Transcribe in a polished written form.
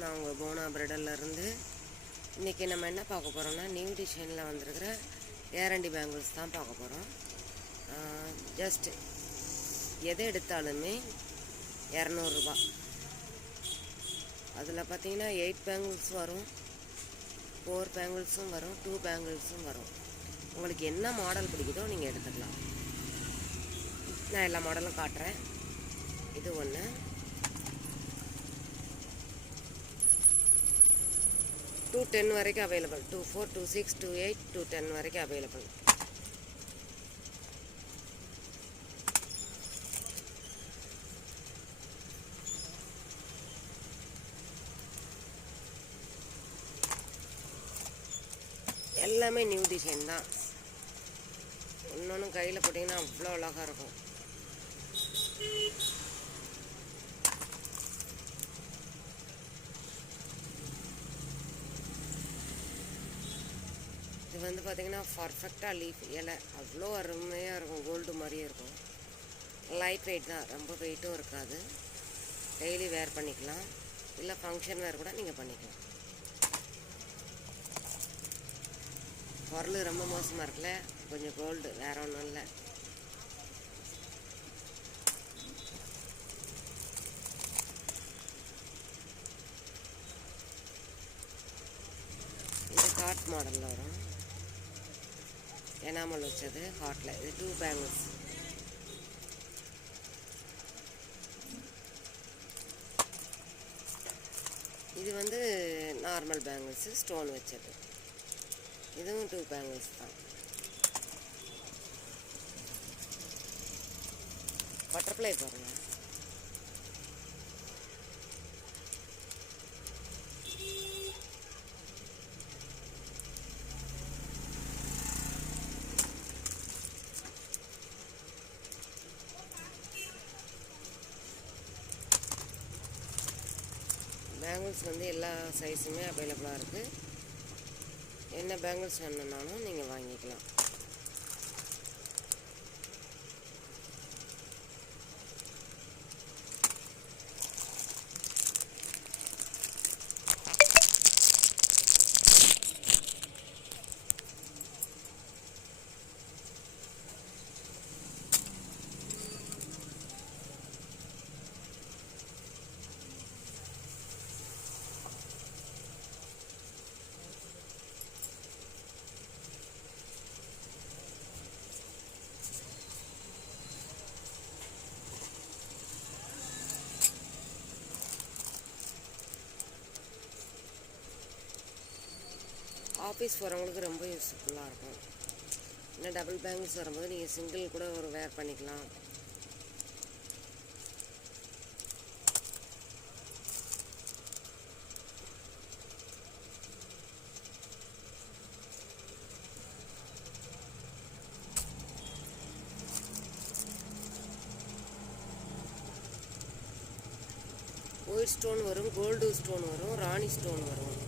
நான் உங்கள் போனா பிரைடல்லேருந்து. இன்றைக்கி நம்ம என்ன பார்க்க போகிறோம்னா, நியூ டிசைனில் வந்திருக்கிற கேரண்டி பேங்கிள்ஸ் தான் பார்க்க போகிறோம். ஜஸ்ட் எதை எடுத்தாலுமே 200 ரூபா. அதில் பார்த்தீங்கன்னா 8 பேங்கிள்ஸ் வரும், 4 பேங்கிள்ஸும் வரும், 2 பேங்கிள்ஸும் வரும். உங்களுக்கு என்ன மாடல் பிடிக்குதோ நீங்கள் எடுத்துக்கலாம். நான் எல்லா மாடலும் காட்டுறேன். இது ஒன்று, டூ 10 வரைக்கும் அவைலபிள். 2 4 2 6 2 8 2 10 வரைக்கும் அவைலபிள். எல்லாமே நியூ டிசைன் தான். இன்னொன்று கையில் போட்டிங்கன்னா அவ்வளோ அழகாக இருக்கும். இது வந்து பார்த்திங்கன்னா பர்ஃபெக்டாக லீஃப் இலை அவ்வளோ அருமையாக இருக்கும். கோல்டு மாதிரியே இருக்கும். லைட் வெயிட் தான், ரொம்ப வெயிட்டும் இருக்காது. டெய்லி வேர் பண்ணிக்கலாம், இல்லை ஃபங்க்ஷன் வேர் கூட நீங்கள் பண்ணிக்கலாம். பொருள் ரொம்ப மோசமாக இருக்குல்ல, கொஞ்சம் கோல்டு, வேறு ஒன்றும் இல்லை. இது ஹார்ட் மாடலில் வரும், எனாமல் வச்சது ஹார்ட்டில். இது 2 பேங்கிள்ஸ். இது வந்து நார்மல் பேங்கிள்ஸு, ஸ்டோன் வச்சது. இதுவும் 2 பேங்கிள்ஸ் தான். பட்டர்ஃப்ளை பாருங்கள். பேங்கிள்ஸ் வந்து எல்லா சைஸுமே அவைலபிளாக இருக்குது. என்ன பேங்கிள்ஸ் வேணும்னாலும் நீங்கள் வாங்கிக்கலாம். ஆஃபீஸ் போகிறவங்களுக்கு ரொம்ப யூஸ்ஃபுல்லாக இருக்கும். இன்னும் டபுள் பேங்கிள்ஸ் வரும்போது நீங்கள் சிங்கிள் கூட ஒரு வேர் பண்ணிக்கலாம். ஒயிட் ஸ்டோன் வரும், கோல்டு ஸ்டோன் வரும், ராணி ஸ்டோன் வரும்.